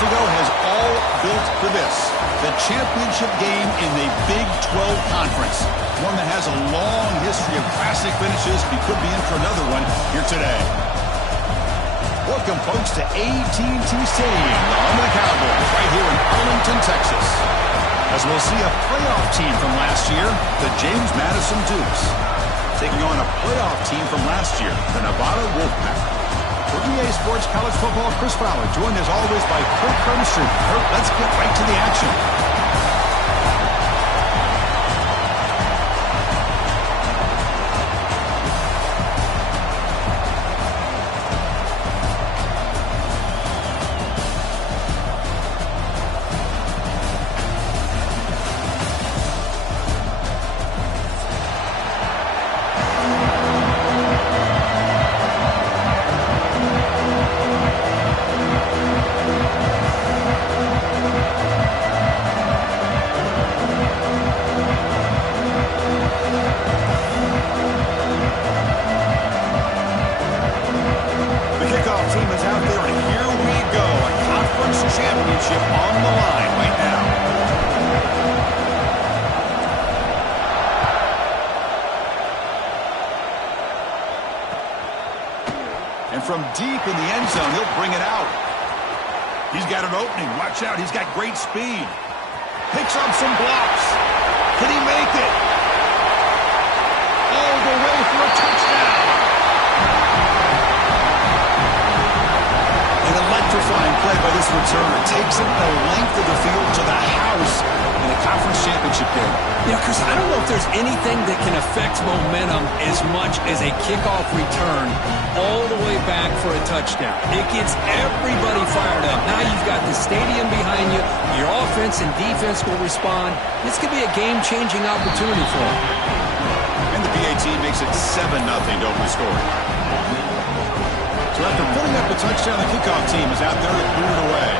ago has all built for this. The championship game in the Big 12 Conference. One that has a long history of classic finishes. We could be in for another one here today. Welcome, folks, to AT&T Stadium, the home of the Cowboys, right here in Arlington, Texas. As we'll see a playoff team from last year, the James Madison Dukes, taking on a playoff team from last year, the Nevada Wolfpack. For EA Sports College Football, Chris Fowler, joined as always by Kirk Hermstreet. Kirk, let's get right to the action. From deep in the end zone, he'll bring it out. He's got an opening. Watch out. He's got great speed. Picks up some blocks. Can he make it? All the way for a touchdown. An electrifying play by this returner. Takes it the length of the field to the house in a conference championship game. Yeah, Chris, I don't know if there's anything that can affect momentum as much as a kickoff return all the way back for a touchdown. It gets everybody fired up. Now you've got the stadium behind you. Your offense and defense will respond. This could be a game-changing opportunity for them. And the PAT makes it 7-0 to open the scoring. So after putting up the touchdown, the kickoff team is out there to boot it away.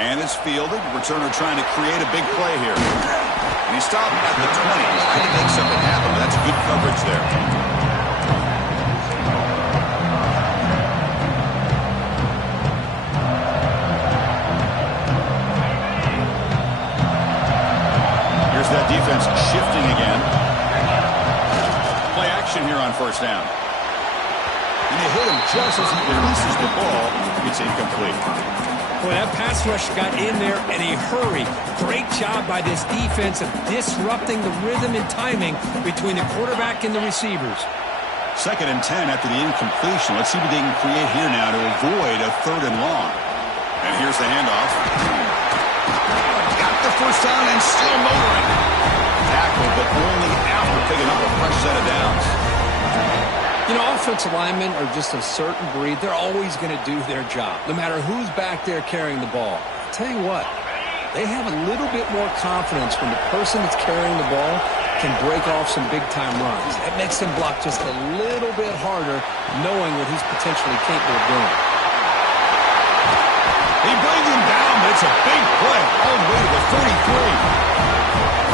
And it's fielded. Returner trying to create a big play here. And he stopped at the 20. He's trying to make something happen, but that's good coverage there. Here's that defense shifting again. Play action here on first down. And they hit him just as he releases the ball. It's incomplete. Boy, that pass rush got in there in a hurry. Great job by this defense of disrupting the rhythm and timing between the quarterback and the receivers. 2nd and 10 after the incompletion. Let's see what they can create here now to avoid a 3rd and long. And here's the handoff. Got the first down and still motoring. Tackle, but only after picking up a fresh set of downs. You know, offensive linemen are just a certain breed. They're always going to do their job, no matter who's back there carrying the ball. I'll tell you what, they have a little bit more confidence when the person that's carrying the ball can break off some big-time runs. That makes them block just a little bit harder, knowing what he's potentially capable of doing. He brings him down, but it's a big play all the way to the 33.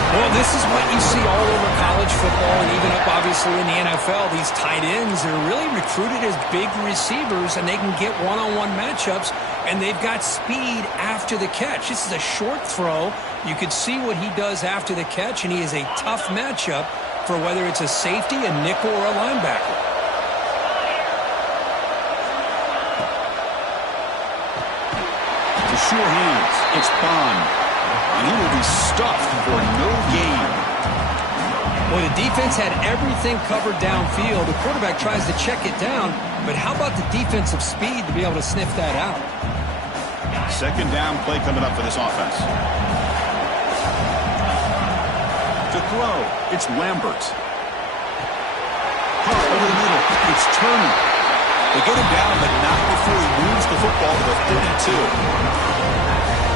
Well, this is what you see all over college football and even up, obviously, in the NFL. These tight ends are really recruited as big receivers, and they can get one-on-one matchups, and they've got speed after the catch. This is a short throw. You could see what he does after the catch, and he is a tough matchup for whether it's a safety, a nickel, or a linebacker. To sure hands, it's Bond. And he will be stuffed for no gain. Well, the defense had everything covered downfield. The quarterback tries to check it down, but how about the defensive speed to be able to sniff that out? 2nd down play coming up for this offense. To throw, it's Lambert. Over the middle, it's Turner. They get him down, but not before he moves the football to the 32.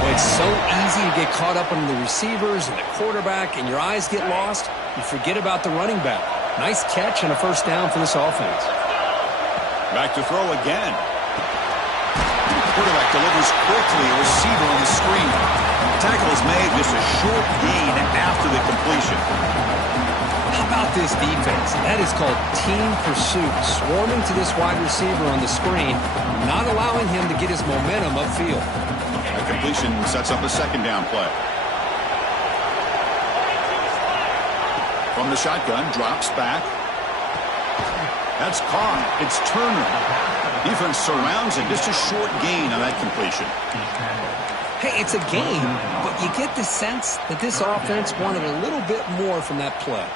Well, it's so easy to get caught up on the receivers and the quarterback, and your eyes get lost. You forget about the running back. Nice catch and a first down for this offense. Back to throw again. Quarterback delivers quickly, a receiver on the screen. Tackle is made, just a short gain after the completion. How about this defense? That is called team pursuit. Swarming to this wide receiver on the screen, not allowing him to get his momentum upfield. A completion sets up a second down play. From the shotgun, drops back. That's caught. It's Turner. Defense surrounds it. Just a short gain on that completion. Hey, it's a game, but you get the sense that this offense wanted a little bit more from that play.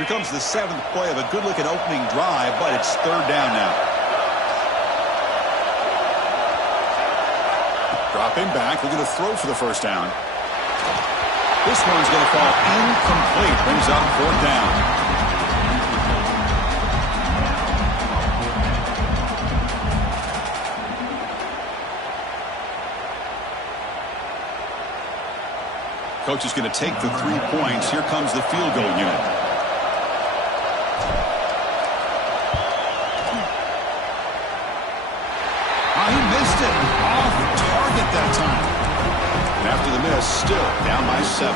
Here comes the seventh play of a good-looking opening drive, but it's third down now. Dropping back, looking to throw for the first down. This one's going to fall incomplete. Brings up fourth down. Coach is going to take the 3 points. Here comes the field goal unit. He missed it. Off target that time. And after the miss, still down by 7.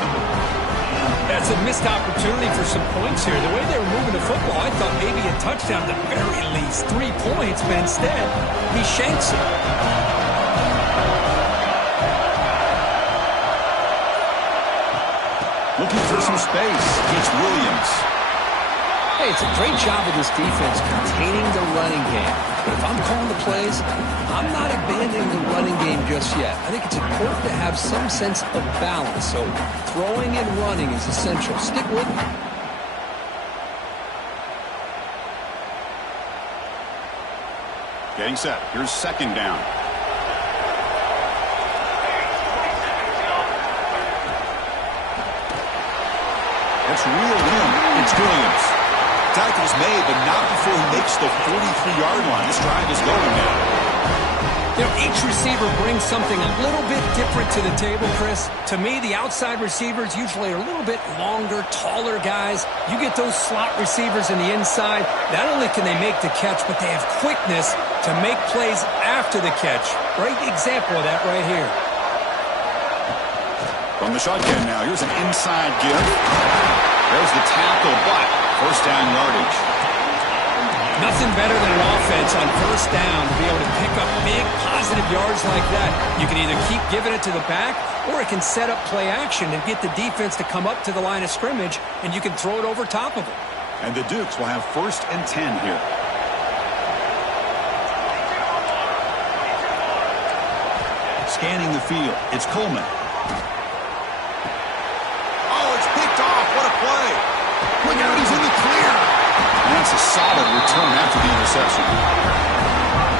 That's a missed opportunity for some points here. The way they were moving the football, I thought maybe a touchdown at the very least. 3 points, but instead, he shanks it. Looking for some space. It's Williams. Hey, it's a great job of this defense containing the running game. But if I'm calling the plays, I'm not abandoning the running game just yet. I think it's important to have some sense of balance. So throwing and running is essential. Stick with me. Getting set. Here's second down. It's reeled in. It's Williams. Tackle's made, but not before he makes the 43-yard line. This drive is going now. You know, each receiver brings something a little bit different to the table, Chris. To me, the outside receivers usually are a little bit longer, taller guys. You get those slot receivers in the inside. Not only can they make the catch, but they have quickness to make plays after the catch. Great example of that right here. From the shotgun now, here's an inside give. There's the tackle, but first down yardage. Nothing better than an offense on first down to be able to pick up big positive yards like that. You can either keep giving it to the back, or it can set up play action and get the defense to come up to the line of scrimmage, and you can throw it over top of it. And the Dukes will have first and 10 here. Scanning the field, it's Coleman. Oh, it's picked off. What a play. Look out, he's in the clear. And that's a solid return after the interception.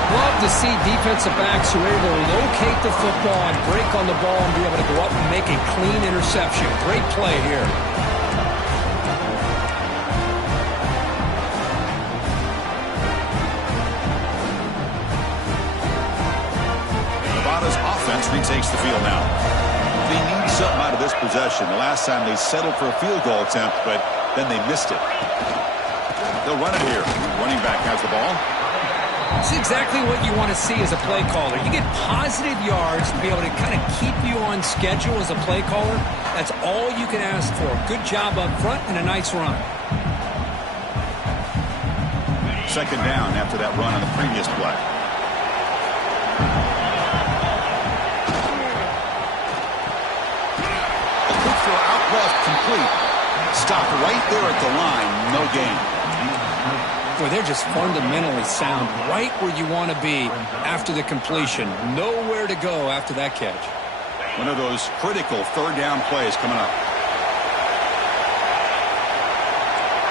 Love to see defensive backs who are able to locate the football and break on the ball and be able to go up and make a clean interception. Great play here. Nevada's offense retakes the field now. They need something out of this possession. The last time they settled for a field goal attempt, but then they missed it. They'll run it here. Running back has the ball. It's exactly what you want to see as a play caller. You get positive yards to be able to kind of keep you on schedule as a play caller. That's all you can ask for. Good job up front and a nice run. Second down after that run on the previous play. A quick throw out left, complete. Stopped right there at the line. No gain. Boy, they're just fundamentally sound right where you want to be after the completion. Nowhere to go after that catch. One of those critical third down plays coming up.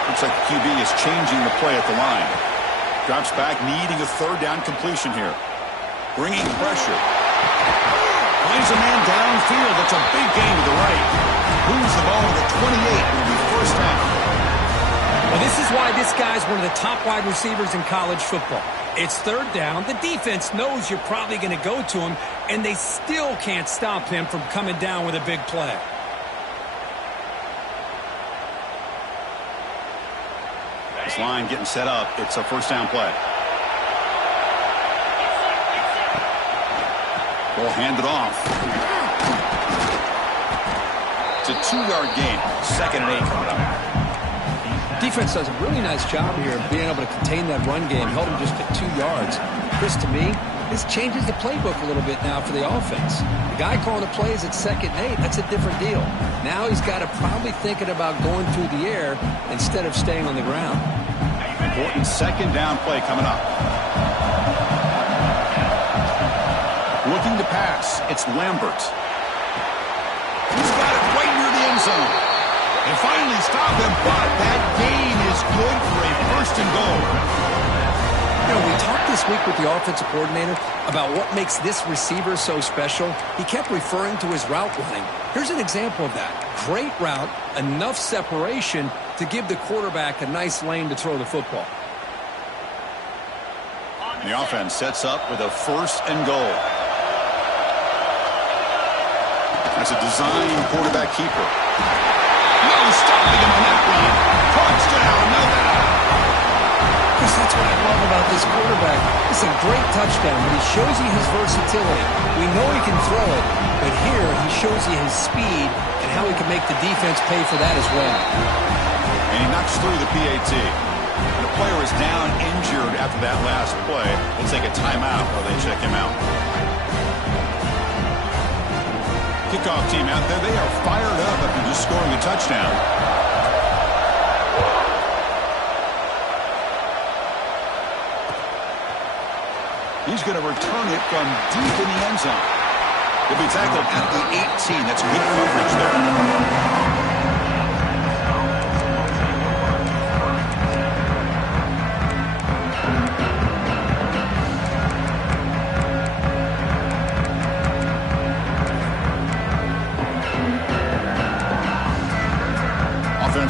Looks like the QB is changing the play at the line. Drops back, needing a third down completion here. Bringing pressure. Finds a man downfield. That's a big gain to the right. Moves the ball to the 28. It'll be first down. Well, this is why this guy's one of the top wide receivers in college football. It's third down. The defense knows you're probably going to go to him, and they still can't stop him from coming down with a big play. This line getting set up. It's a first down play. Will hand it off. It's a 2-yard gain. 2nd and 8 coming up. Defense does a really nice job here of being able to contain that run game. Held him just at 2 yards. Chris, to me, this changes the playbook a little bit now for the offense. The guy calling the plays at 2nd and 8, that's a different deal. Now he's got to probably thinking about going through the air instead of staying on the ground. Important 2nd down play coming up. Looking to pass. It's Lambert. He's got it right near the end zone. They finally stop him, but that gain is good for a 1st and goal. You know, we talked this week with the offensive coordinator about what makes this receiver so special. He kept referring to his route running. Here's an example of that. Great route, enough separation to give the quarterback a nice lane to throw the football. The offense sets up with a 1st and goal. That's a design quarterback keeper. No stopping him on that run. Touchdown, no doubt. Chris, that's what I love about this quarterback. It's a great touchdown, but he shows you his versatility. We know he can throw it, but here he shows you his speed and how he can make the defense pay for that as well. And he knocks through the PAT. And the player is down injured after that last play. We'll take a timeout while they check him out. Kickoff team out there. They are fired up after just scoring a touchdown. He's going to return it from deep in the end zone. He'll be tackled at the 18. That's good coverage there.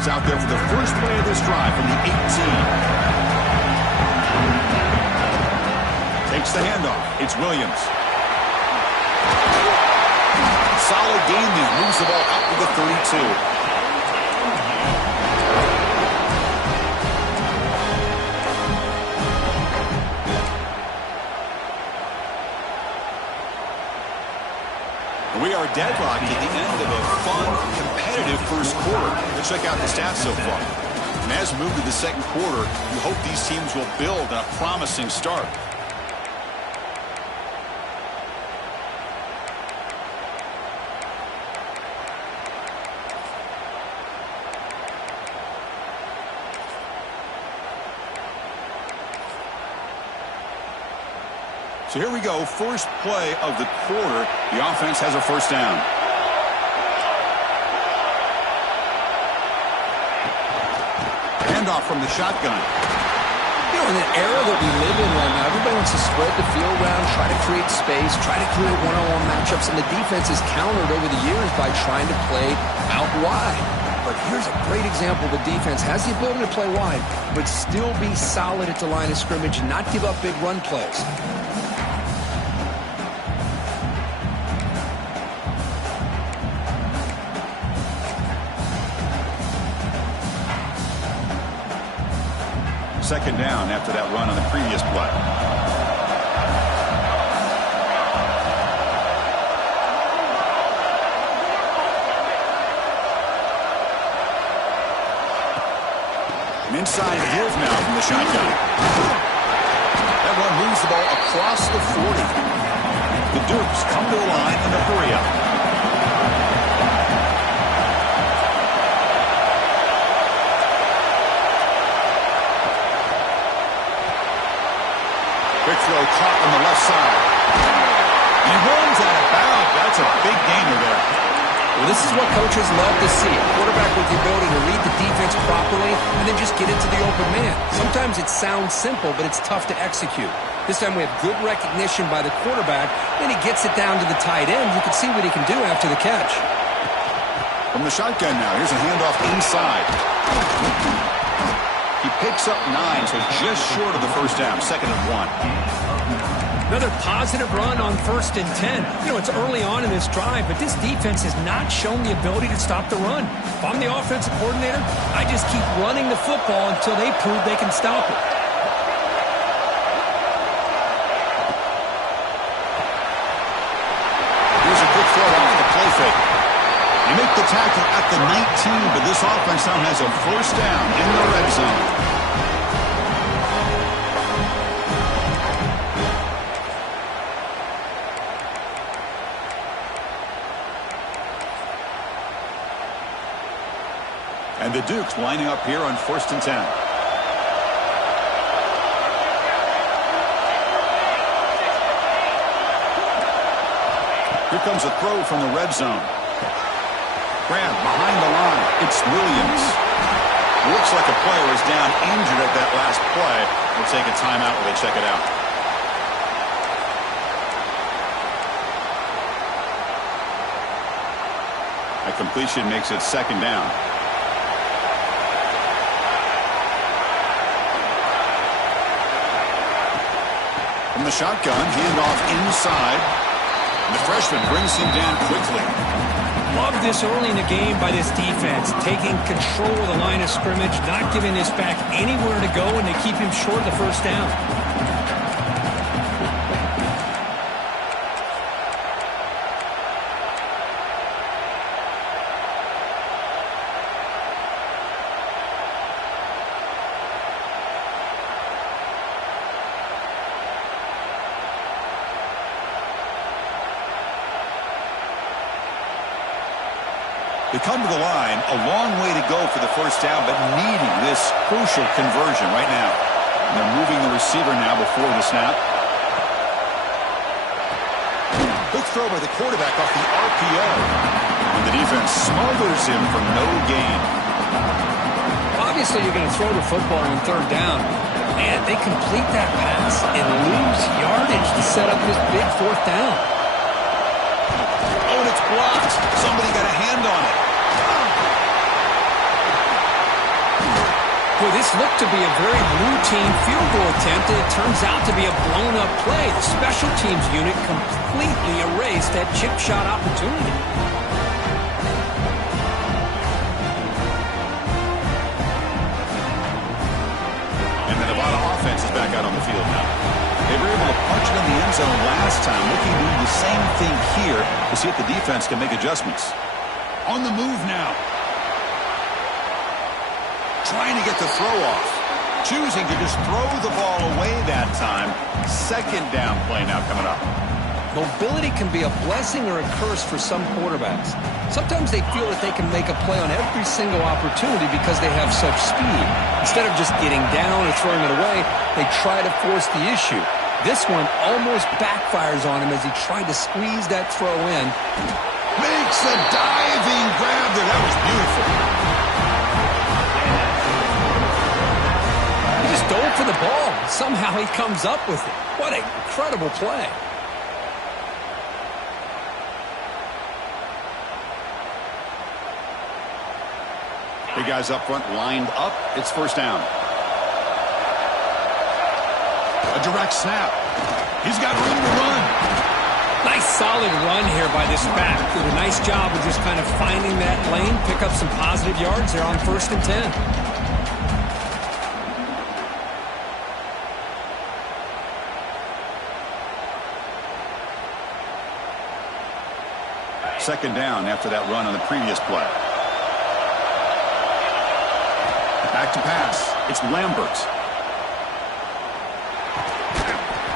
Out there for the first play of this drive from the 18. Takes the handoff. It's Williams. Solid game. He moves the ball out to the 32. We are deadlocked at the end of a fun, competitive first quarter. Let's check out the stats so far. And as we move to the 2nd quarter, you hope these teams will build on a promising start. So here we go, first play of the quarter. The offense has a 1st down. Handoff from the shotgun. You know, in an era that we live in right now, everybody wants to spread the field around, try to create space, try to create one-on-one matchups, and the defense is countered over the years by trying to play out wide. But here's a great example. The defense has the ability to play wide, but still be solid at the line of scrimmage and not give up big run plays. Second down after that run on the previous play. An inside give now from the shotgun. That run moves the ball across the 40. The Dukes come to the line in the hurry up. Quick throw caught on the left side. And he runs out of bounds. That's a big gainer there. Well, this is what coaches love to see. A quarterback with the ability to read the defense properly and then just get into the open man. Sometimes it sounds simple, but it's tough to execute. This time we have good recognition by the quarterback. Then he gets it down to the tight end. You can see what he can do after the catch. From the shotgun now, here's a handoff inside. He picks up 9, so just short of the 1st down, 2nd and 1. Another positive run on 1st and 10. You know, it's early on in this drive, but this defense has not shown the ability to stop the run. If I'm the offensive coordinator, I just keep running the football until they prove they can stop it. the tackle at the 19, but this offense now has a first down in the red zone. And the Dukes lining up here on 1st and 10. Here comes a throw from the red zone. Grab behind the line. It's Williams. Looks like a player is down injured at that last play. We'll take a timeout while they check it out. A completion makes it 2nd down. From the shotgun, handoff inside. And the freshman brings him down quickly. Love this early in the game by this defense, taking control of the line of scrimmage, not giving this back anywhere to go, and they keep him short of the first down. They come to the line, a long way to go for the first down, but needing this crucial conversion right now. And they're moving the receiver now before the snap. Good throw by the quarterback off the RPO. And the defense smothers him for no gain. Obviously, you're going to throw the football on 3rd down. Man, they complete that pass and lose yardage to set up this big 4th down. Oh, and it's blocked. Somebody got a hand on it. Boy, this looked to be a very routine field goal attempt, and it turns out to be a blown-up play. The special teams unit completely erased that chip shot opportunity. And the Nevada offense is back out on the field now. They were able to punch it in the end zone last time. Looking to do the same thing here to see if the defense can make adjustments. On the move now. Trying to get the throw off. Choosing to just throw the ball away that time. 2nd down play now coming up. Mobility can be a blessing or a curse for some quarterbacks. Sometimes they feel that they can make a play on every single opportunity because they have such speed. Instead of just getting down or throwing it away, they try to force the issue. This one almost backfires on him as he tried to squeeze that throw in. Makes a diving grab there. That was beautiful. Dove for the ball. Somehow he comes up with it. What an incredible play. Big guys up front lined up. It's 1st down. A direct snap. He's got room to run. Nice solid run here by this back. Did a nice job of just kind of finding that lane, pick up some positive yards there on 1st and 10. Second down after that run on the previous play. Back to pass. It's Lambert.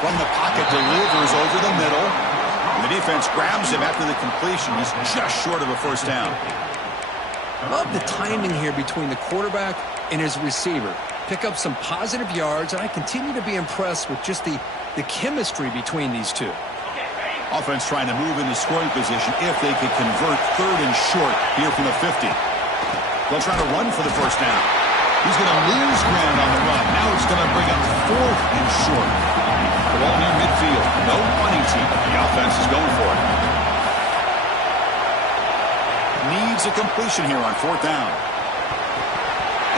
From the pocket, delivers over the middle. And the defense grabs him after the completion. He's just short of a first down. Love the timing here between the quarterback and his receiver. Pick up some positive yards, and I continue to be impressed with just the chemistry between these two. Offense trying to move into scoring position if they could convert 3rd and short here from the 50. They'll try to run for the first down. He's going to lose ground on the run. Now it's going to bring up 4th and short. The ball near midfield. No punting team. The offense is going for it. Needs a completion here on 4th down.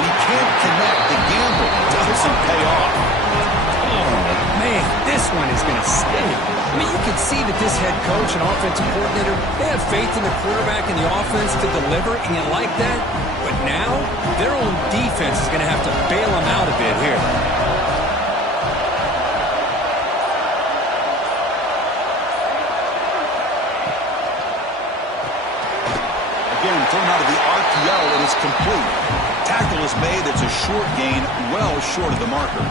And he can't connect. The gamble doesn't pay off. Oh, man, this one is going to sting. I mean, you can see that this head coach and offensive coordinator, they have faith in the quarterback and the offense to deliver, and you like that. But now, their own defense is going to have to bail them out a bit here. Again, from complete. Tackle is made. It's a short gain, well short of the marker.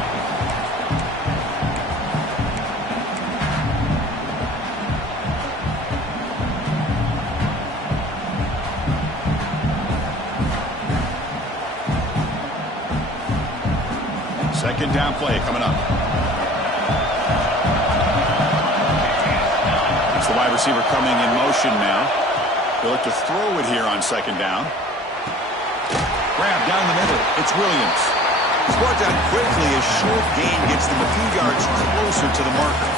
Second down play coming up. It's the wide receiver coming in motion now. They'll look to throw it here on second down. Grab down the middle. It's Williams. He's brought down quickly. A short gain gets them a few yards closer to the marker.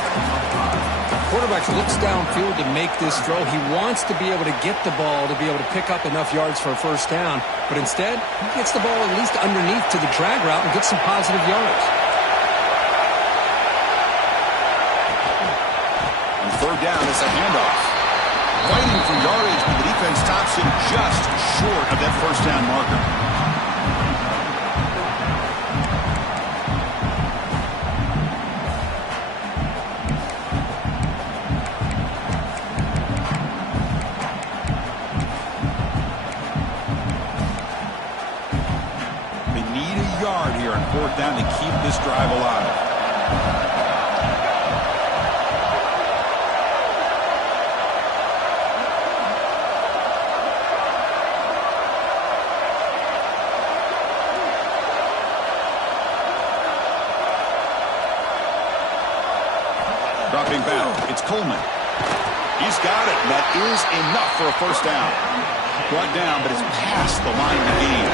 Quarterback looks downfield to make this throw. He wants to be able to get the ball to be able to pick up enough yards for a first down. But instead, he gets the ball at least underneath to the drag route and gets some positive yards. On third down, it's a handoff. Fighting for yardage, but the defense stops him just short of that first down marker. Here on fourth down to keep this drive alive. Dropping back, it's Coleman. He's got it. That is enough for a first down. Brought down, but it's past the line to gain.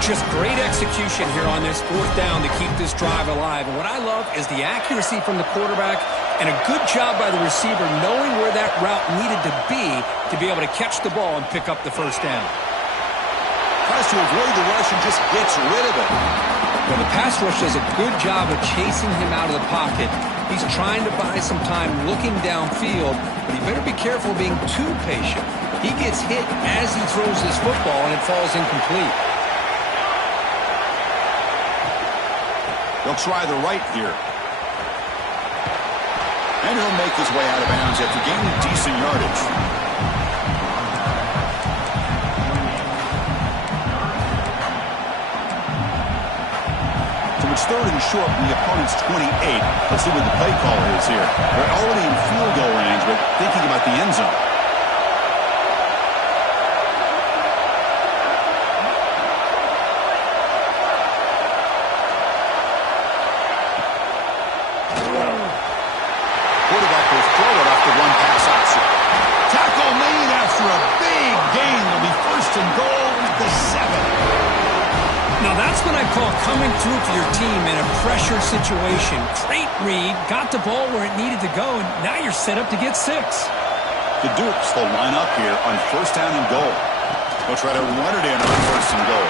Just great execution here on this fourth down to keep this drive alive. And what I love is the accuracy from the quarterback and a good job by the receiver knowing where that route needed to be able to catch the ball and pick up the first down. Tries to avoid the rush and just gets rid of it. Well, the pass rush does a good job of chasing him out of the pocket. He's trying to buy some time looking downfield, but he better be careful being too patient. He gets hit as he throws this football and it falls incomplete. They'll try the right here. And he'll make his way out of bounds after gaining decent yardage. So it's third and short from the opponent's 28. Let's see what the play caller is here. They're already in field goal range, but thinking about the end zone. Coming through for your team in a pressure situation. Great read, got the ball where it needed to go, and now you're set up to get 6. The Dukes will line up here on first down and goal. They'll try to run it in on first and goal.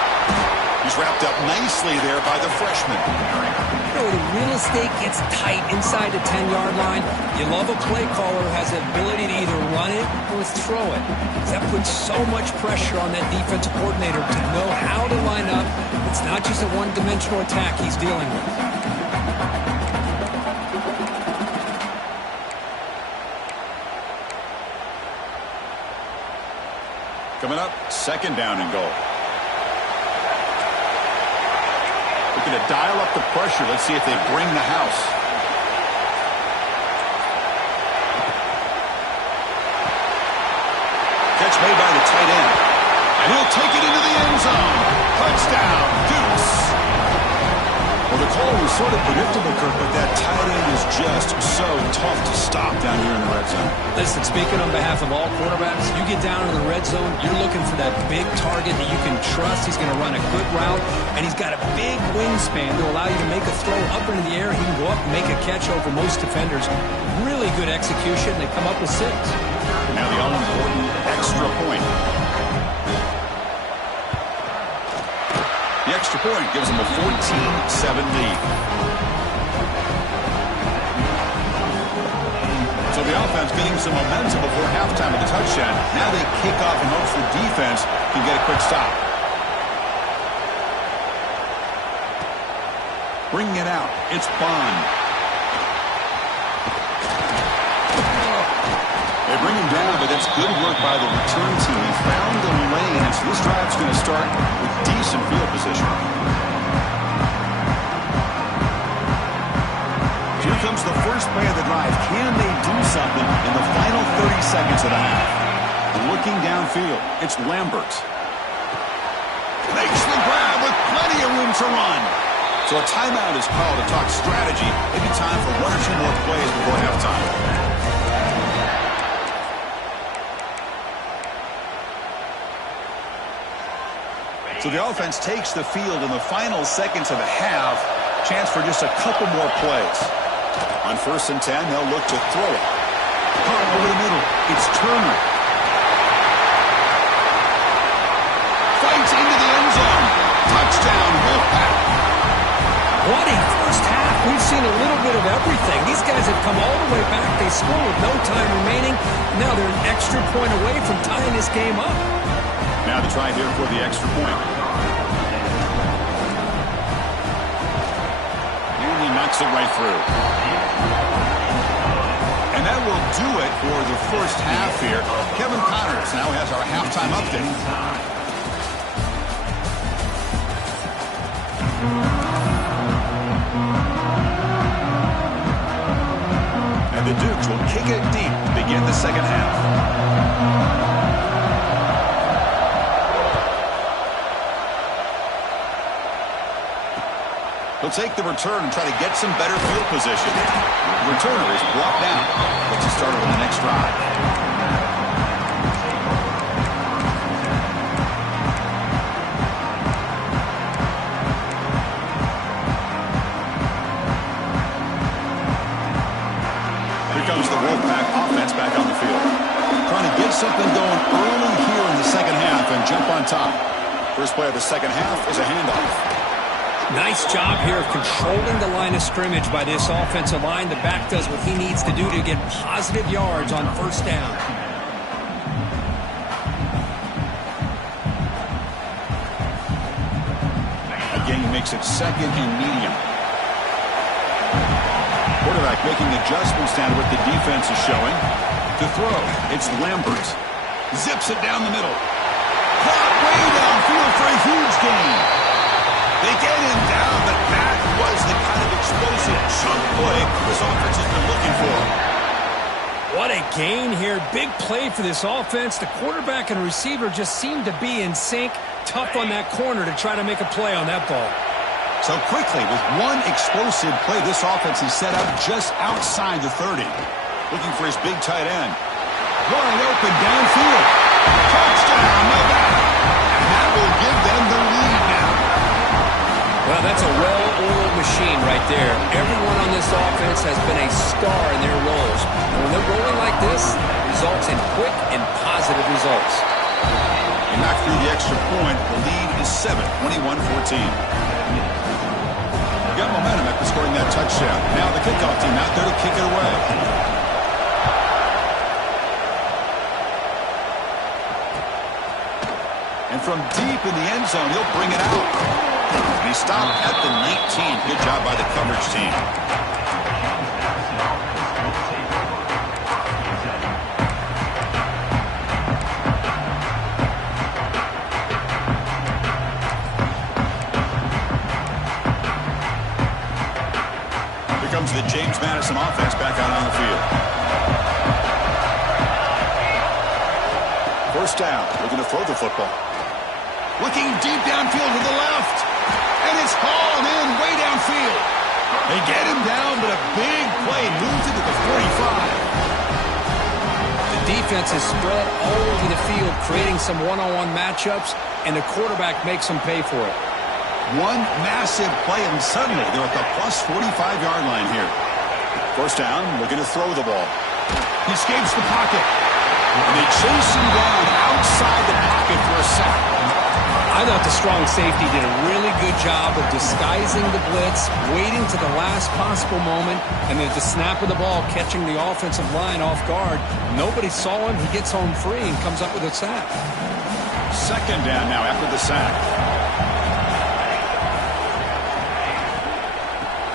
He's wrapped up nicely there by the freshman. You know, the real estate gets tight inside the 10-yard line. You love a play caller who has the ability to either run it or throw it. That puts so much pressure on that defensive coordinator to know how to line up. It's not just a one-dimensional attack he's dealing with. Coming up, second down and goal. Looking to dial up the pressure. Let's see if they bring the house. Catch made by the tight end. And he'll take it into the end zone. Touchdown, Dukes. Well, the call was sort of predictable, Kirk, but that tight end is just so tough to stop down here in the red zone. Listen, speaking on behalf of all quarterbacks, you get down in the red zone, you're looking for that big target that you can trust. He's going to run a good route, and he's got a big wingspan to allow you to make a throw up into the air. He can go up and make a catch over most defenders. Really good execution. They come up with 6. Now the all-important extra point. The extra point gives them a 14-7 lead. So the offense getting some momentum before halftime with the touchdown. Now they kick off and hopes the defense can get a quick stop. Bringing it out, it's Bond. They bring him down, but that's good work by the return team. He found the lane, and so this drive's going to start with decent field position. Here comes the first play of the drive. Can they do something in the final 30 seconds of the half? Looking downfield, it's Lambert. Makes the grab with plenty of room to run. So a timeout is called to talk strategy. Maybe time for one or two more plays before halftime. So the offense takes the field in the final seconds of the half. Chance for just a couple more plays. On 1st and 10, they'll look to throw it. Caught over the middle. It's Turner. Fights into the end zone. Touchdown, Wolfpack. What a first half. We've seen a little bit of everything. These guys have come all the way back. They score with no time remaining. Now they're an extra point away from tying this game up. Now the try here for the extra point. And he knocks it right through. And that will do it for the first half here. Kevin Connors now has our halftime update. And the Dukes will kick it deep to begin the second half. He'll take the return and try to get some better field position. The returner is brought down. Let's get started on the next drive. Comes the Wolfpack offense back on the field. Trying to get something going early here in the second half and jump on top. First play of the second half is a handoff. Nice job here of controlling the line of scrimmage by this offensive line. The back does what he needs to do to get positive yards on first down. Again, he makes it second and medium. Quarterback making adjustments down what the defense is showing. To throw, it's Lambert. Zips it down the middle. Caught way downfield for a huge gain. They get him down, but that was the kind of explosive chunk play this offense has been looking for. What a gain here. Big play for this offense. The quarterback and receiver just seem to be in sync. Tough on that corner to try to make a play on that ball. So quickly, with one explosive play, this offense is set up just outside the 30. Looking for his big tight end. Wide open downfield. Touchdown, Nevada. And that will give them the lead now. Well, that's a well-oiled machine right there. Everyone on this offense has been a star in their roles. And when they're rolling like this, it results in quick and positive results. They knock through the extra point. The lead is 7, 21-14. Got momentum after scoring that touchdown. Now the kickoff team out there to kick it away. And from deep in the end zone, he'll bring it out. And he stopped at the 19. Good job by the coverage team. Comes the James Madison offense back out on the field. First down. Looking to throw the football. Looking deep downfield to the left. And it's hauled in way downfield. They get him down, but a big play moves into the 45. The defense is spread all over the field, creating some one-on-one matchups, and the quarterback makes them pay for it. One massive play, and suddenly they're at the plus 45-yard line here. First down, looking to throw the ball. He escapes the pocket. And they chase him down outside the pocket for a sack. I thought the strong safety did a really good job of disguising the blitz, waiting to the last possible moment, and then at the snap of the ball, catching the offensive line off guard. Nobody saw him. He gets home free and comes up with a sack. Second down now after the sack.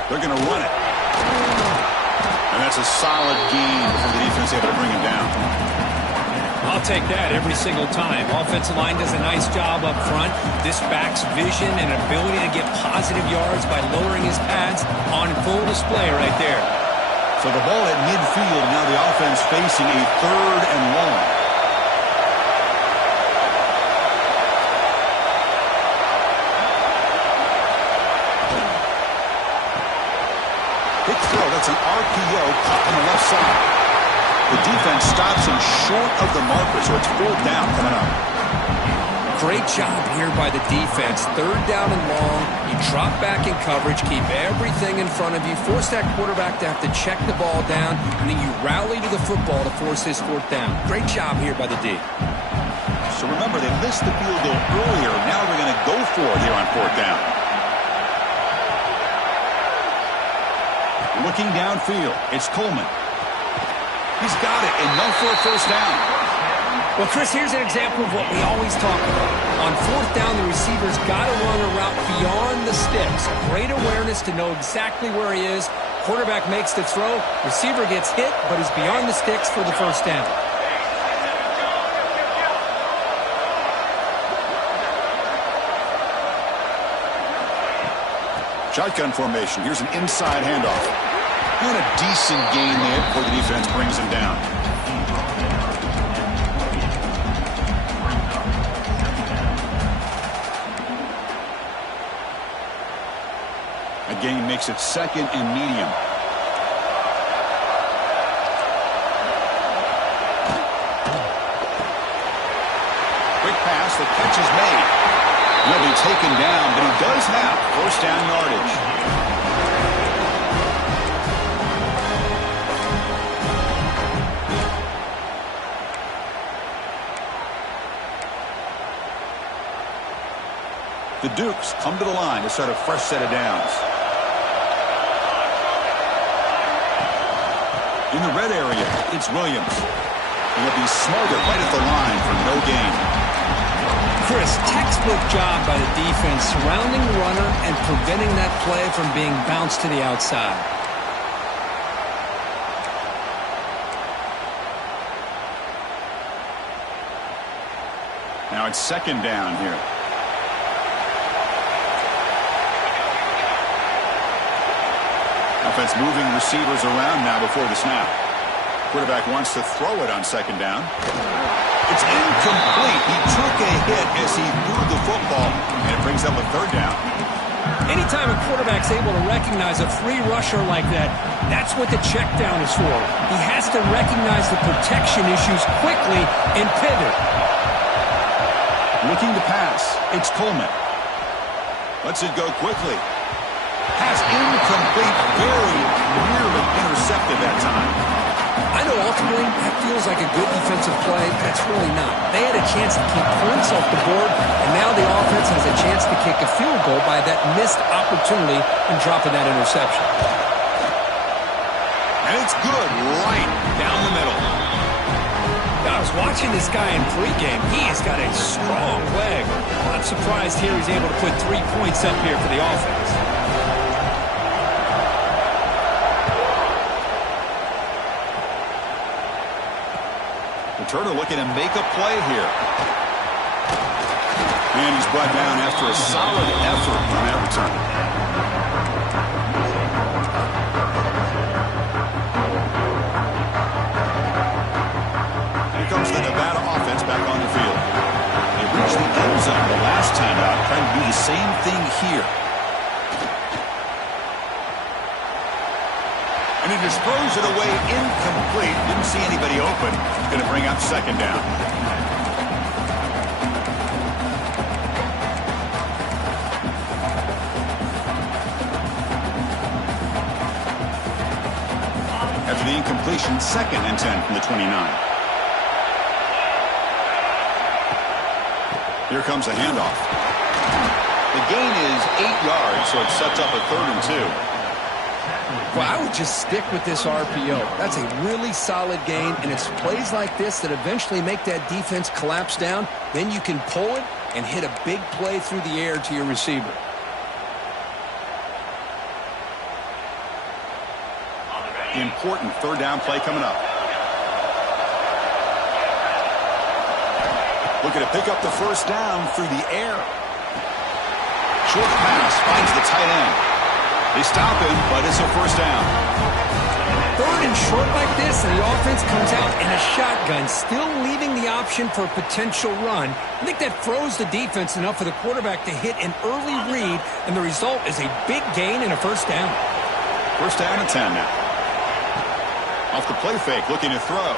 They're going to run it. And that's a solid gain before the defense able to bring him down. I'll take that every single time. Offensive line does a nice job up front. This back's vision and ability to get positive yards by lowering his pads on full display right there. So the ball at midfield, now the offense facing a 3rd and long. Big throw, that's an RPO caught on the left side. The defense stops him short of the marker, so it's 4th down coming up. Great job here by the defense. 3rd down and long. You drop back in coverage, keep everything in front of you, force that quarterback to have to check the ball down, and then you rally to the football to force his 4th down. Great job here by the D. So remember, they missed the field goal earlier. Now they're going to go for it here on 4th down. Looking downfield, it's Coleman. He's got it, enough for a 1st down. Well, Chris, here's an example of what we always talk about. On 4th down, the receiver's got to run a route beyond the sticks. Great awareness to know exactly where he is. Quarterback makes the throw. Receiver gets hit, but is beyond the sticks for the 1st down. Shotgun formation. Here's an inside handoff. Doing a decent gain there before the defense brings him down. A gain makes it 2nd and medium. Quick pass. The catch is made. He'll be taken down, but he does have 1st down yardage. The Dukes come to the line to start a fresh set of downs. In the red area, it's Williams. He'll be smothered right at the line for no gain. Chris, textbook job by the defense surrounding the runner and preventing that play from being bounced to the outside. Now it's 2nd down here. Offense moving receivers around now before the snap. Quarterback wants to throw it on 2nd down. It's incomplete. He took a hit as he threw the football, and it brings up a 3rd down. Anytime a quarterback's able to recognize a free rusher like that, that's what the check down is for. He has to recognize the protection issues quickly and pivot. Looking to pass. It's Coleman. Lets it go quickly. Pass incomplete. Very nearly intercepted that time. I know ultimately that feels like a good defensive play. That's really not. They had a chance to keep points off the board, and now the offense has a chance to kick a field goal by that missed opportunity and dropping that interception. And it's good right down the middle. I was watching this guy in pregame. He has got a strong leg. I'm surprised here he's able to put 3 points up here for the offense. Returner looking to make a play here. And he's brought down after a solid effort on that return. Here comes the Nevada offense back on the field. They reached the end zone the last time out, trying to do the same thing here. And he just throws it away incomplete. Didn't see anybody open. Going to bring up 2nd down. After the incompletion, 2nd and 10 from the 29. Here comes a handoff. The gain is 8 yards, so it sets up a 3rd and 2. Well, I would just stick with this RPO. That's a really solid gain, and it's plays like this that eventually make that defense collapse down. Then you can pull it and hit a big play through the air to your receiver. The important 3rd down play coming up. Looking to pick up the first down through the air. Short pass finds the tight end. They stop him, but it's a first down. Third and short like this, and the offense comes out in a shotgun, still leaving the option for a potential run. I think that throws the defense enough for the quarterback to hit an early read, and the result is a big gain and a first down. First down and 10 now. Off the play fake, looking to throw.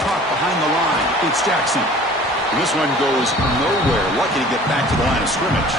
Caught behind the line. It's Jackson. This one goes nowhere. Lucky to get back to the line of scrimmage.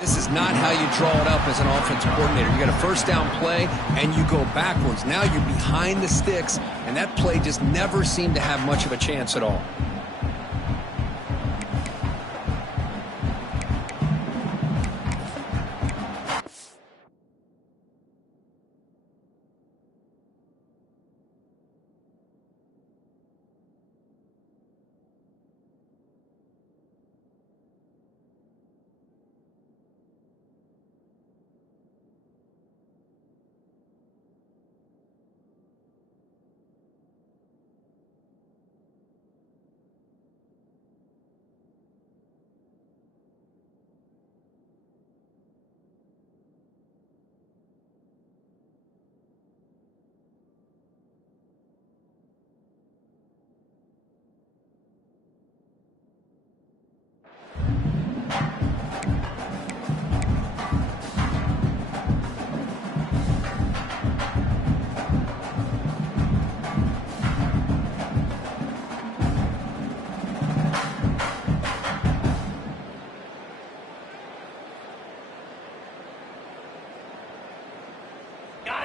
This is not how you draw it up as an offensive coordinator. You got a first down play, and you go backwards. Now you're behind the sticks, and that play just never seemed to have much of a chance at all.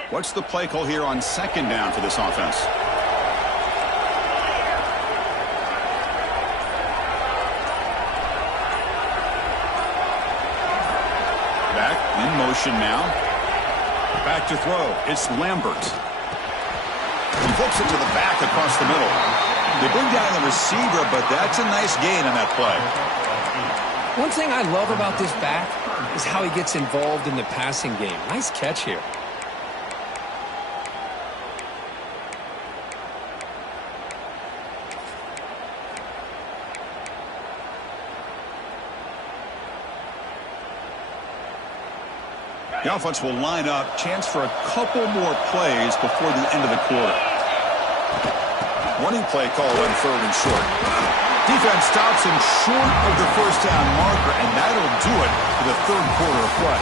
What's the play call here on second down for this offense? Back in motion now. Back to throw. It's Lambert. He flips it to the back across the middle. They bring down the receiver, but that's a nice gain on that play. One thing I love about this back is how he gets involved in the passing game. Nice catch here. The offense will line up. Chance for a couple more plays before the end of the quarter. Running play call on third and short. Defense stops him short of the first down marker, and that'll do it for the third quarter of play.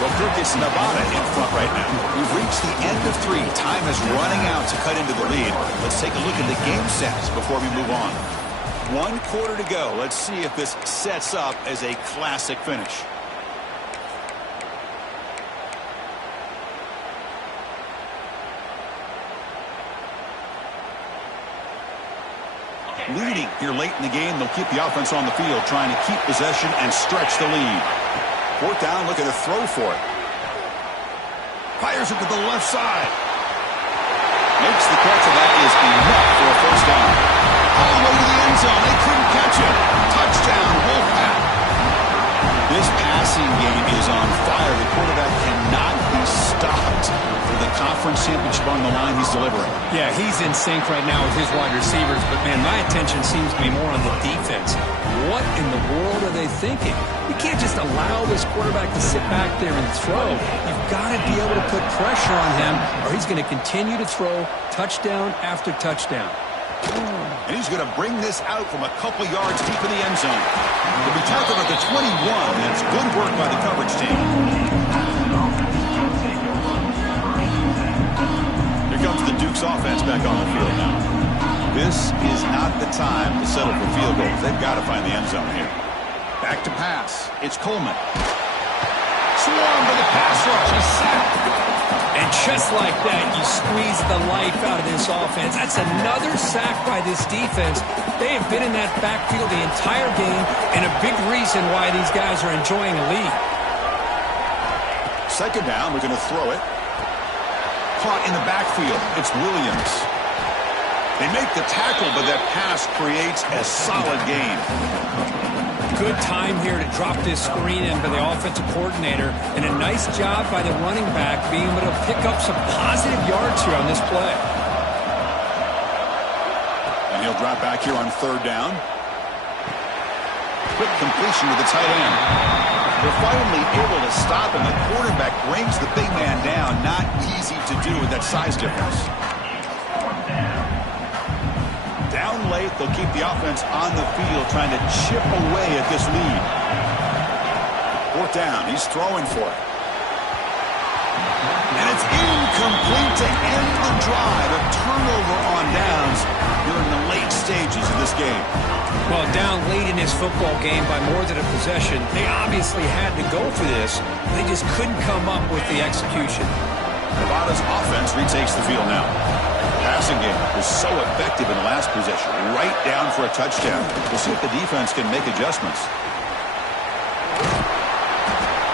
Well, Kirk, it's Nevada in front right now. We've reached the end of 3. Time is running out to cut into the lead. Let's take a look at the game sets before we move on. 1 quarter to go. Let's see if this sets up as a classic finish. Leading here late in the game, they'll keep the offense on the field, trying to keep possession and stretch the lead. 4th down, looking to throw for it. Fires it to the left side. Makes the catch, and that is enough for a first down. All the way to the end zone. They couldn't catch it. Touchdown, Wolfpack. This passing game is on fire. The quarterback cannot be stopped. For the conference championship on the line, he's delivering. Yeah, he's in sync right now with his wide receivers, but, man, my attention seems to be more on the defense. What in the world are they thinking? You can't just allow this quarterback to sit back there and throw. You've got to be able to put pressure on him, or he's going to continue to throw touchdown after touchdown. And he's going to bring this out from a couple yards deep in the end zone. He'll be tackled at the 21. That's good work by the coverage team. Here comes the Duke's offense back on the field now. This is not the time to settle for field goals. They've got to find the end zone here. Back to pass. It's Coleman. Swarm with the pass rush. He's sacked. And just like that, you squeeze the life out of this offense. That's another sack by this defense. They have been in that backfield the entire game, and a big reason why these guys are enjoying a lead. Second down, we're going to throw it. Caught in the backfield. It's Williams. They make the tackle, but that pass creates a solid gain. Good time here to drop this screen in by the offensive coordinator, and a nice job by the running back being able to pick up some positive yards here on this play. And he'll drop back here on third down. Quick completion to the tight end. They're finally able to stop him. The quarterback brings the big man down. Not easy to do with that size difference. Down late, they'll keep the offense on the field trying to chip away at this lead. Fourth down, he's throwing for it. And it's incomplete to end the drive. A turnover on downs during the late stages of this game. Well, down late in this football game by more than a possession, they obviously had to go for this. They just couldn't come up with the execution. Nevada's offense retakes the field now. Passing game was so effective in the last possession. Right down for a touchdown. We'll see if the defense can make adjustments.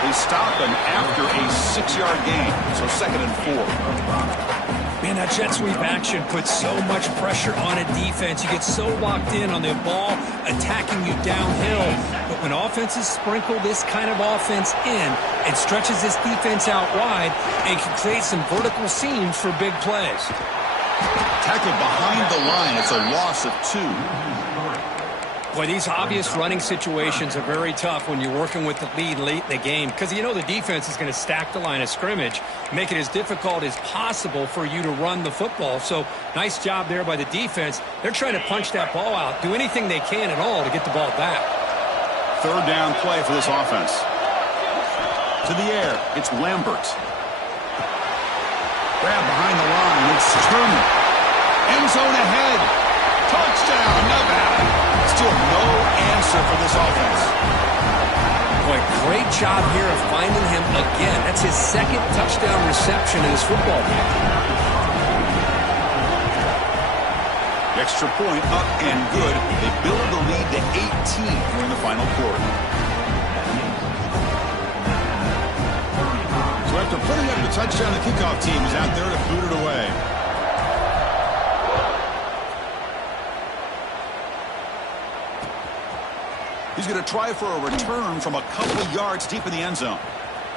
They stop him after a 6-yard gain. So 2nd and 4. Man, that jet sweep action puts so much pressure on a defense. You get so locked in on the ball attacking you downhill. But when offenses sprinkle this kind of offense in, it stretches this defense out wide and can create some vertical seams for big plays. Tackled behind the line. It's a loss of 2. Boy, these obvious running situations are very tough when you're working with the lead late in the game, because you know the defense is going to stack the line of scrimmage, make it as difficult as possible for you to run the football. So nice job there by the defense. They're trying to punch that ball out, do anything they can at all to get the ball back. Third down play for this offense. To the air, it's Lambert. Grab behind the line, it's Turner. End zone ahead. Touchdown, Nevada. Still no answer for this offense. Boy, great job here of finding him again. That's his 2nd touchdown reception in this football game. Extra point up and good. They build the lead to 18 here in the final quarter. So after putting up the touchdown, the kickoff team is out there to boot it away. He's going to try for a return from a couple yards deep in the end zone.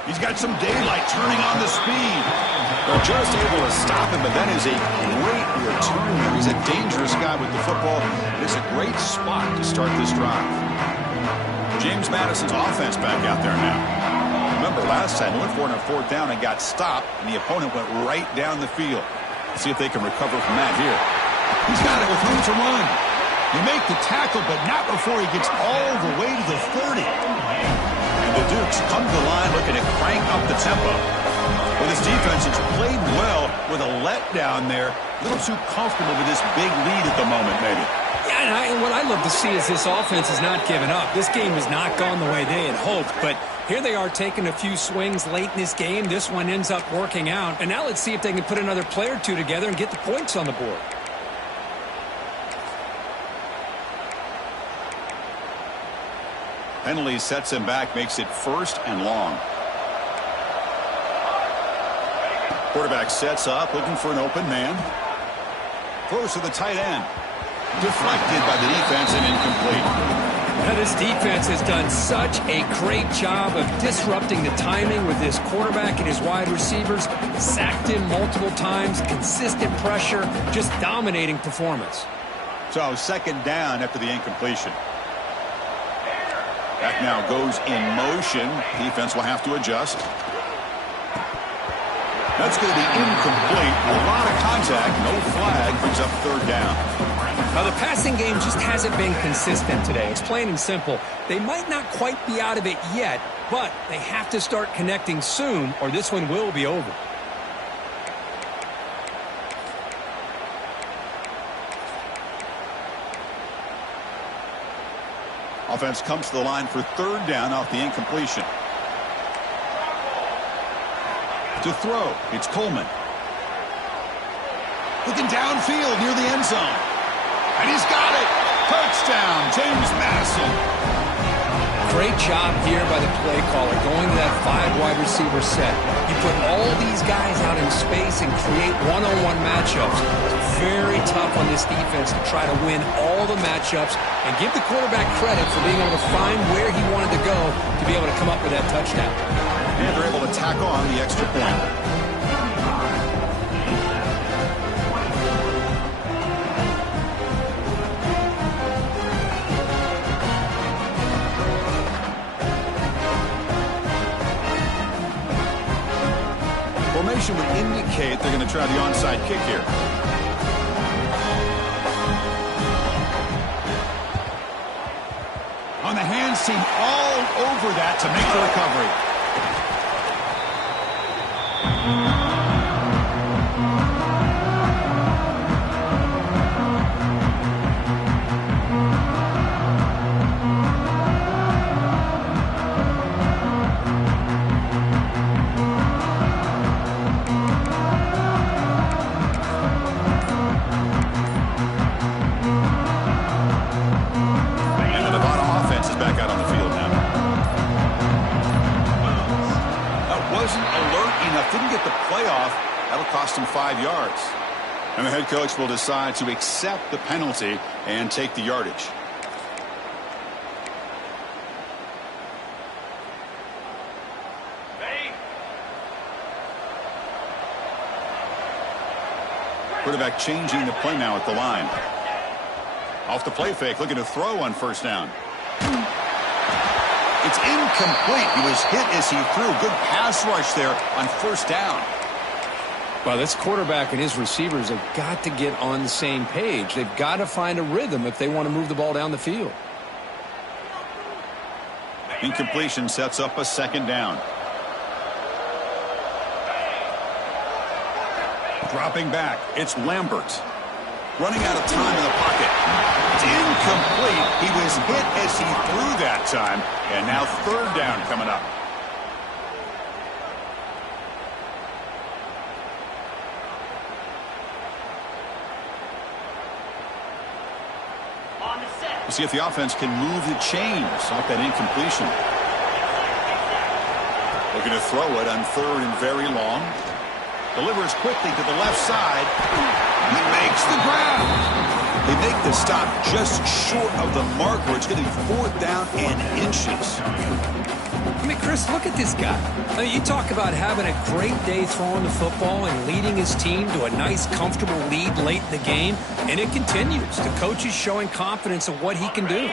He's got some daylight turning on the speed. They're just able to stop him, but that is a great return there. He's a dangerous guy with the football. It's a great spot to start this drive. James Madison's offense back out there now. Remember, last time they went for it on 4th down and got stopped, and the opponent went right down the field. Let's see if they can recover from that here. He's got it with room to run. They make the tackle, but not before he gets all the way to the 30. And the Dukes come to the line looking to crank up the tempo. Well, this defense has played well with a letdown there. A little too comfortable with this big lead at the moment, maybe. Yeah, and what I love to see is this offense is not giving up. This game has not gone the way they had hoped, but here they are taking a few swings late in this game. This one ends up working out. And now let's see if they can put another play or two together and get the points on the board. Penalty sets him back, makes it 1st and long. Quarterback sets up, looking for an open man. Throws to the tight end. Deflected by the defense and incomplete. Now this defense has done such a great job of disrupting the timing with this quarterback and his wide receivers. Sacked him multiple times, consistent pressure, just dominating performance. So 2nd down after the incompletion. Back now goes in motion. Defense will have to adjust. That's going to be incomplete. A lot of contact. No flag. Brings up third down. Now, the passing game just hasn't been consistent today. It's plain and simple. They might not quite be out of it yet, but they have to start connecting soon or this one will be over. Offense comes to the line for third down off the incompletion. To throw, it's Coleman. Looking downfield near the end zone. And he's got it. Touchdown, James Madison. Great job here by the play caller going to that 5 wide receiver set. You put all these guys out in space and create one-on-one matchups. It's very tough on this defense to try to win all the matchups and give the quarterback credit for being able to find where he wanted to go to be able to come up with that touchdown. And they're able to tack on the extra point. Formation would indicate they're going to try the onside kick here. On the hands team all over that to make the recovery. Didn't get the playoff. That'll cost him 5 yards. And the head coach will decide to accept the penalty and take the yardage. Quarterback changing the play now at the line. Off the play fake, looking to throw on first down. It's incomplete. He was hit as he threw. Good pass rush there on first down. Well, this quarterback and his receivers have got to get on the same page. They've got to find a rhythm if they want to move the ball down the field. Incompletion sets up a second down. Dropping back, it's Lambert. Running out of time in the pocket. It's incomplete. He was hit as he threw that time. And now third down coming up. We'll see if the offense can move the chains off that incompletion. Looking to throw it on third and very long. Delivers quickly to the left side. He makes the grab. They make the stop just short of the marker. It's going to be fourth down and inches. I mean, Chris, look at this guy. I mean, you talk about having a great day throwing the football and leading his team to a nice, comfortable lead late in the game, and it continues. The coach is showing confidence of what he can do.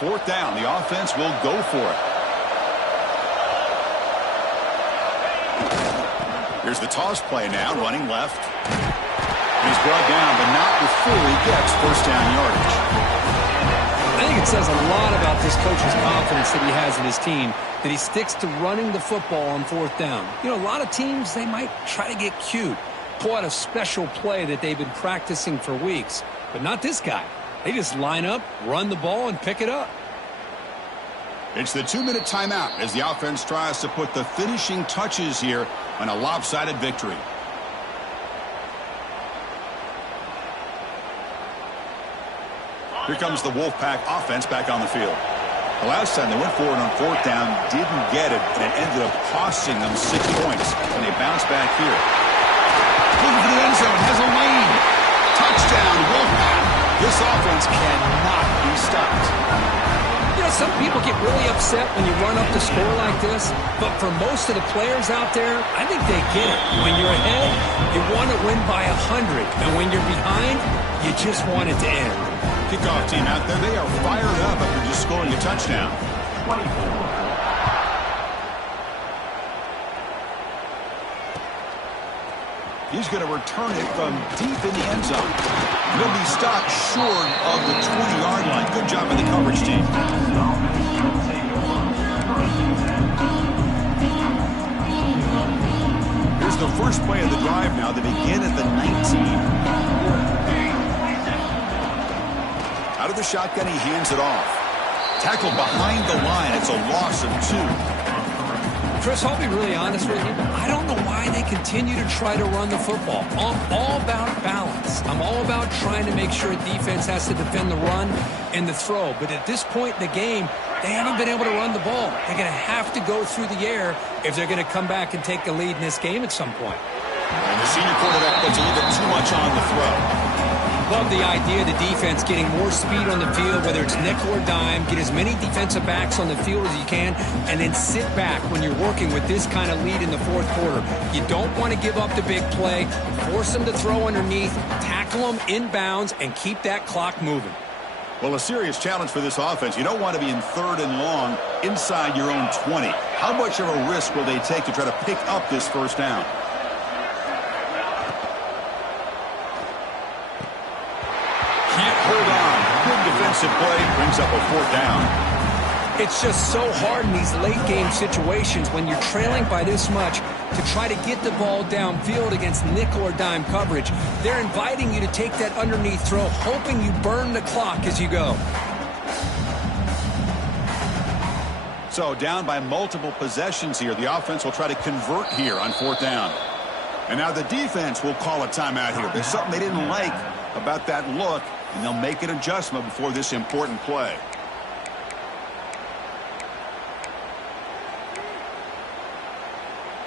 Fourth down. The offense will go for it. Here's the toss play now, running left. He's brought down, but not before he gets first down yardage. I think it says a lot about this coach's confidence that he has in his team, that he sticks to running the football on fourth down. You know, a lot of teams, they might try to get cute, pull out a special play that they've been practicing for weeks, but not this guy. They just line up, run the ball, and pick it up. It's the 2-minute timeout as the offense tries to put the finishing touches here on a lopsided victory. Here comes the Wolfpack offense back on the field. The last time they went forward on fourth down, didn't get it, and it ended up costing them 6 points. And they bounce back here. Looking for the end zone, has a lane. Touchdown, Wolfpack. This offense cannot be stopped. You know, some people get really upset when you run up the score like this, but for most of the players out there, I think they get it. When you're ahead, you want to win by 100, and when you're behind, you just want it to end. Kickoff team out there, they are fired up after just scoring a touchdown. 24. He's going to return it from deep in the end zone. He'll be stopped short of the 20-yard line. Good job by the coverage team. Here's the first play of the drive now. They begin at the 19. Out of the shotgun, he hands it off. Tackled behind the line. It's a loss of 2. Chris, I'll be really honest with you. I don't know why they continue to try to run the football. I'm all about balance. I'm all about trying to make sure defense has to defend the run and the throw. But at this point in the game, they haven't been able to run the ball. They're going to have to go through the air if they're going to come back and take the lead in this game at some point. And the senior quarterback puts a little bit too much on the throw. Love the idea of the defense getting more speed on the field, whether it's nickel or dime. Get as many defensive backs on the field as you can, and then sit back when you're working with this kind of lead in the fourth quarter. You don't want to give up the big play. Force them to throw underneath, tackle them inbounds, and keep that clock moving. Well, a serious challenge for this offense. You don't want to be in 3rd and long inside your own 20. How much of a risk will they take to try to pick up this first down? Hold on. Good defensive play brings up a 4th down. It's just so hard in these late-game situations when you're trailing by this much to try to get the ball downfield against nickel or dime coverage. They're inviting you to take that underneath throw, hoping you burn the clock as you go. So down by multiple possessions here. The offense will try to convert here on 4th down. And now the defense will call a timeout here. There's something they didn't like about that look, and they'll make an adjustment before this important play.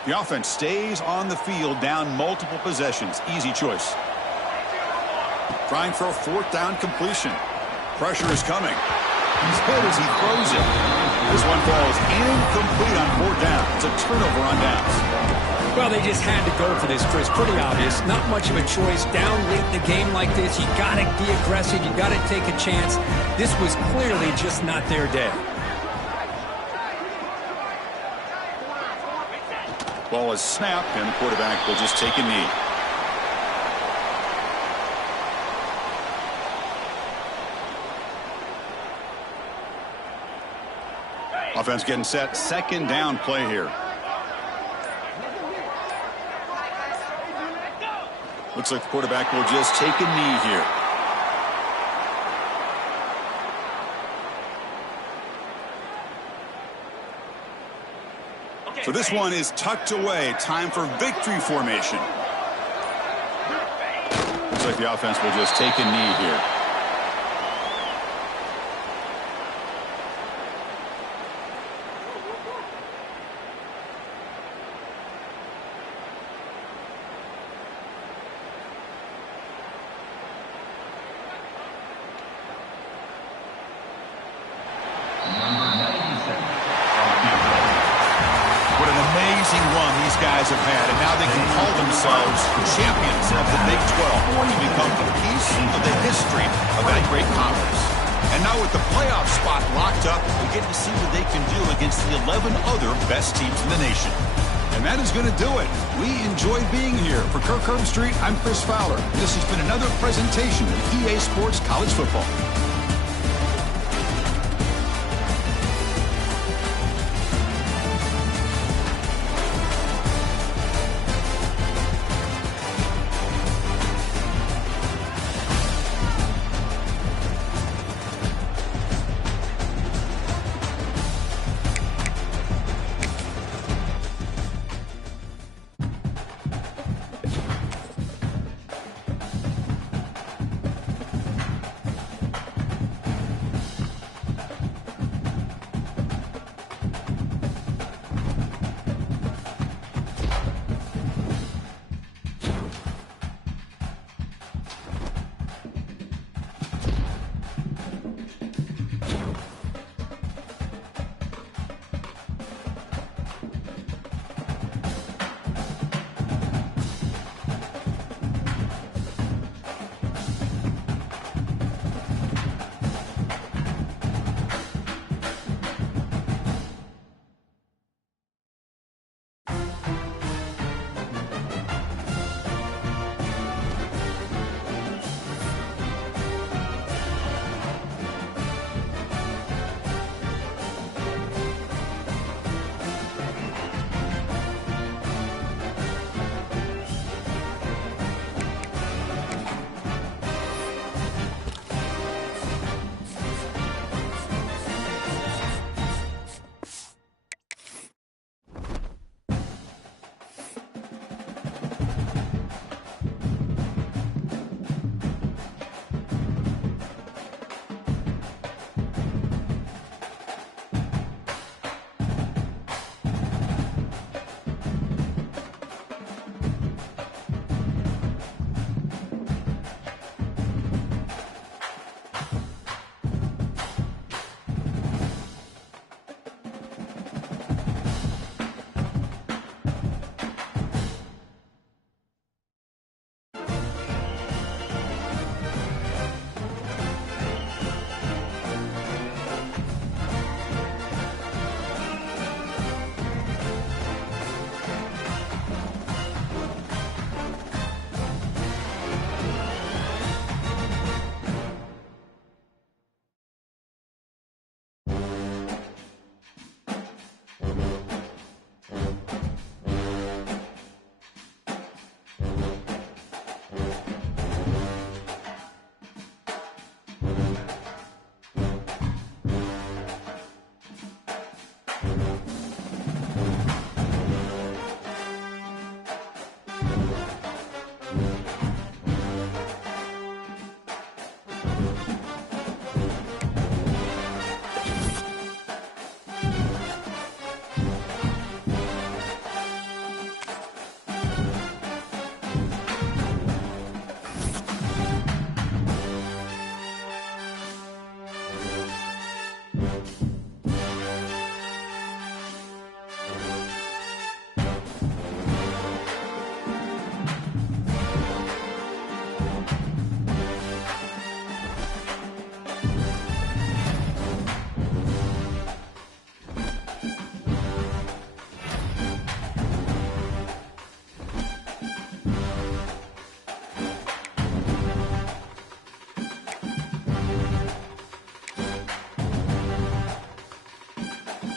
The offense stays on the field, down multiple possessions. Easy choice. Trying for a 4th down completion. Pressure is coming. He's hit as he throws it. This one falls incomplete on 4th down. It's a turnover on downs. Well, they just had to go for this, Chris. Pretty obvious. Not much of a choice. Down late in the game like this, you got to be aggressive. You got to take a chance. This was clearly just not their day. Ball is snapped, and the quarterback will just take a knee. Offense getting set. 2nd down play here. Looks like the quarterback will just take a knee here. So this one is tucked away. Time for victory formation. Looks like the offense will just take a knee here. Guys have had, and now they can call themselves champions of the Big 12 to become a piece of the history of that great conference. And now with the playoff spot locked up, we get to see what they can do against the 11 other best teams in the nation. And that is going to do it. We enjoyed being here. For Kirk Herbstreit, I'm Chris Fowler. This has been another presentation of EA Sports College Football.